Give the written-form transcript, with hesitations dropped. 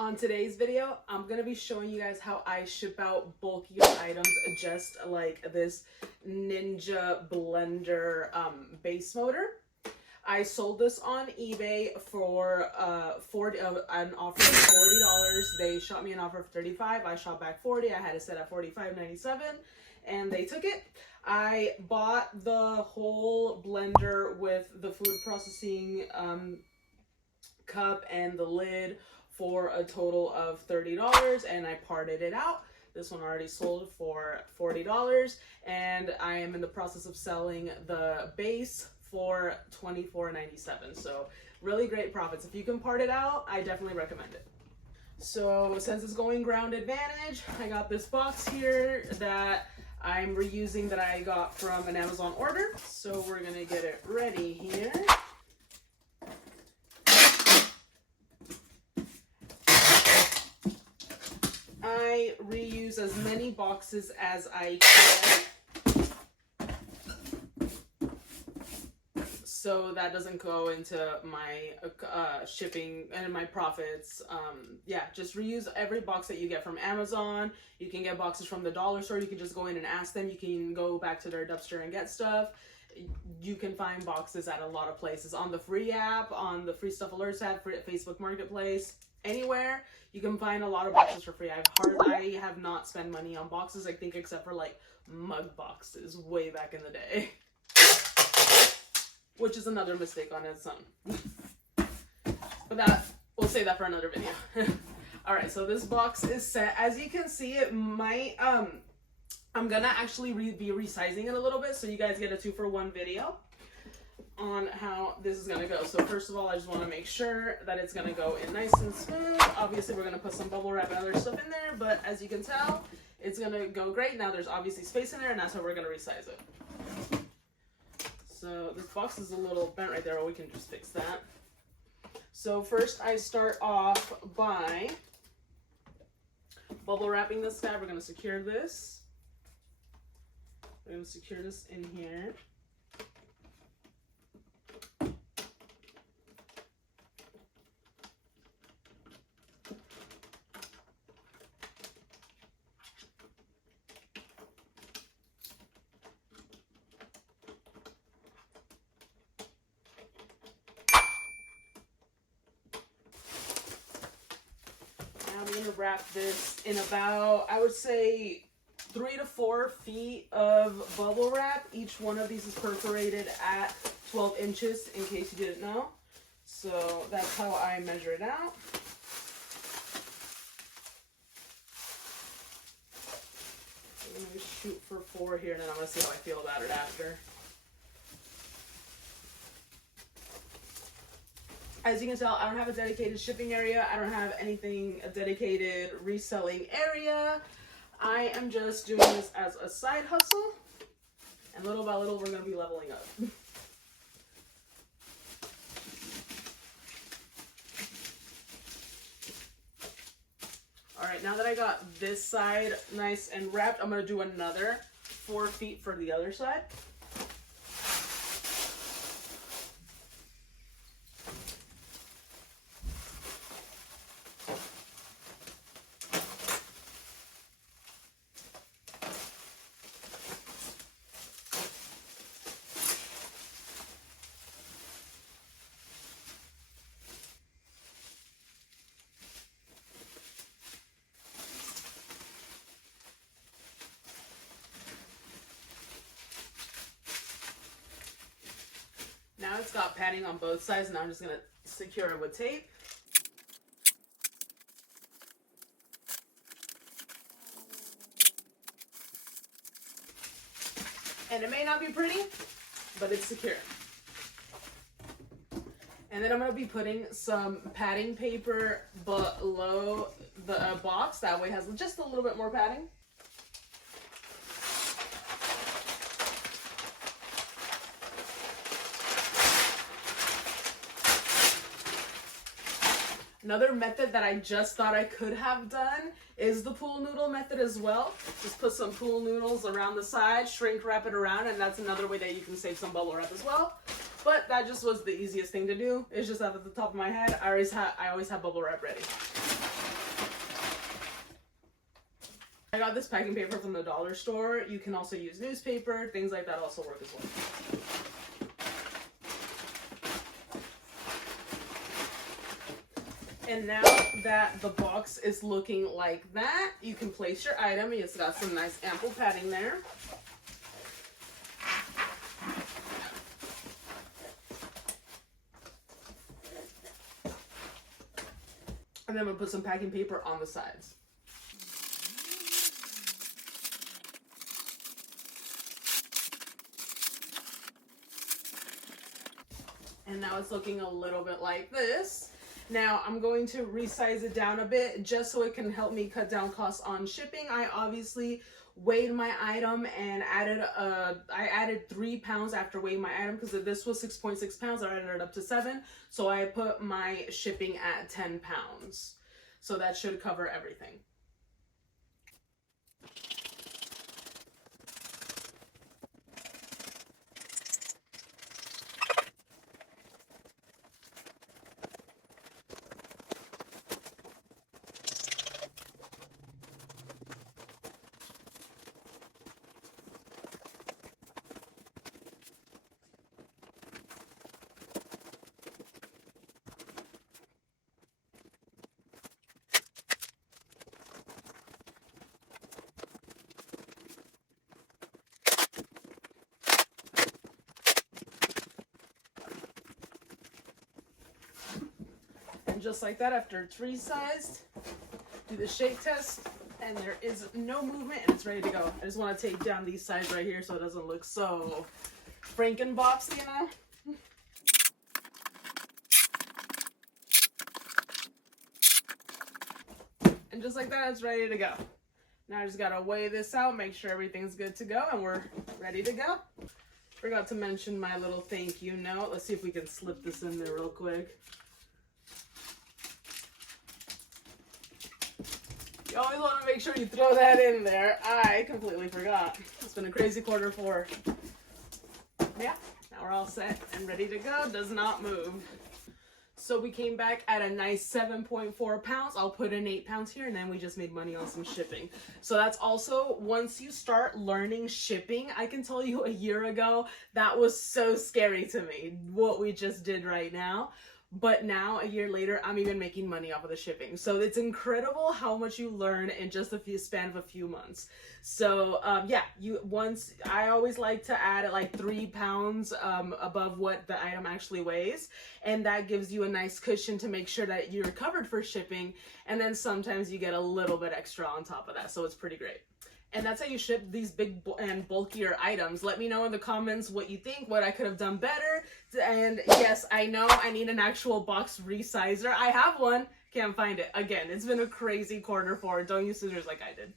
On today's video, I'm going to be showing you guys how I ship out bulkier items just like this Ninja blender base motor. I sold this on eBay for an offer of $40. They shot me an offer of $35. I shot back $40. I had it set at $45.97 and they took it. I bought the whole blender with the food processing cup and the lid for a total of $30, and I parted it out. This one already sold for $40, and I am in the process of selling the base for $24.97. So really great profits. If you can part it out, I definitely recommend it. So since it's going ground advantage, I got this box here that I'm reusing that I got from an Amazon order. So we're gonna get it ready here. I reuse as many boxes as I can, so that doesn't go into my shipping and my profits. Yeah, just reuse every box that you get from Amazon. You can get boxes from the dollar store. You can just go in and ask them. You can go back to their dumpster and get stuff. You can find boxes at a lot of places, on the free app, on the free stuff alerts app, Facebook Marketplace, anywhere. You can find a lot of boxes for free. I have not spent money on boxes, I think, except for like mug boxes way back in the day, which is another mistake on its own. But that, we'll save that for another video. All right, so this box is set. As you can see, it might I'm gonna actually be resizing it a little bit, so you guys get a 2-for-1 video on how this is gonna go. So first of all, I just want to make sure that it's gonna go in nice and smooth. Obviously, we're gonna put some bubble wrap and other stuff in there, but as you can tell, it's gonna go great. Now there's obviously space in there, and that's how we're gonna resize it. So this box is a little bent right there, but we can just fix that. So first, I start off by bubble wrapping this guy. We're gonna secure this. We're gonna secure this in here. I'm going to wrap this in about, I would say, 3 to 4 feet of bubble wrap. Each one of these is perforated at 12 inches, in case you didn't know. So that's how I measure it out. I'm going to shoot for 4 here, and then I'm going to see how I feel about it after. As you can tell, I don't have a dedicated shipping area. I don't have anything, a dedicated reselling area. I am just doing this as a side hustle. And little by little, we're going to be leveling up. All right, now that I got this side nice and wrapped, I'm going to do another 4 feet for the other side. Now it's got padding on both sides, and I'm just going to secure it with tape. And it may not be pretty, but it's secure. And then I'm going to be putting some padding paper below the box. That way it has just a little bit more padding. Another method that I just thought I could have done is the pool noodle method as well. Just put some pool noodles around the side, shrink wrap it around, and that's another way that you can save some bubble wrap as well. But that just was the easiest thing to do. It's just at the top of my head, I always have bubble wrap ready. got this packing paper from the dollar store. You can also use newspaper, things like that also work as well. And now that the box is looking like that, you can place your item. It's got some nice ample padding there. And then I'm gonna put some packing paper on the sides. And now it's looking a little bit like this. Now I'm going to resize it down a bit just so it can help me cut down costs on shipping. I obviously weighed my item and I added 3 pounds after weighing my item, because this was 6.6 pounds. I added it up to 7. So I put my shipping at 10 pounds. So that should cover everything. Just like that, after it's resized, do the shake test, and there is no movement, and it's ready to go. I just want to take down these sides right here so it doesn't look so Frankenbox, you know? And just like that, it's ready to go. Now I just gotta weigh this out, make sure everything's good to go, and we're ready to go. Forgot to mention my little thank you note. Let's see if we can slip this in there real quick. You always want to make sure you throw that in there. I completely forgot. It's been a crazy quarter 4. Yeah, now we're all set and ready to go. Does not move. So we came back at a nice 7.4 pounds. I'll put in 8 pounds here, and then we just made money on some shipping. So that's also, once you start learning shipping, I can tell you a year ago, that was so scary to me, what we just did right now. But now, a year later, I'm even making money off of the shipping. So it's incredible how much you learn in just a span of a few months. So yeah, I always like to add like 3 pounds above what the item actually weighs. And that gives you a nice cushion to make sure that you're covered for shipping. And then sometimes you get a little bit extra on top of that. So it's pretty great. And that's how you ship these big and bulkier items. Let me know in the comments what you think, what I could have done better. And yes, I know I need an actual box resizer. I have one, can't find it. Again, it's been a crazy quarter 4. Don't use scissors like I did.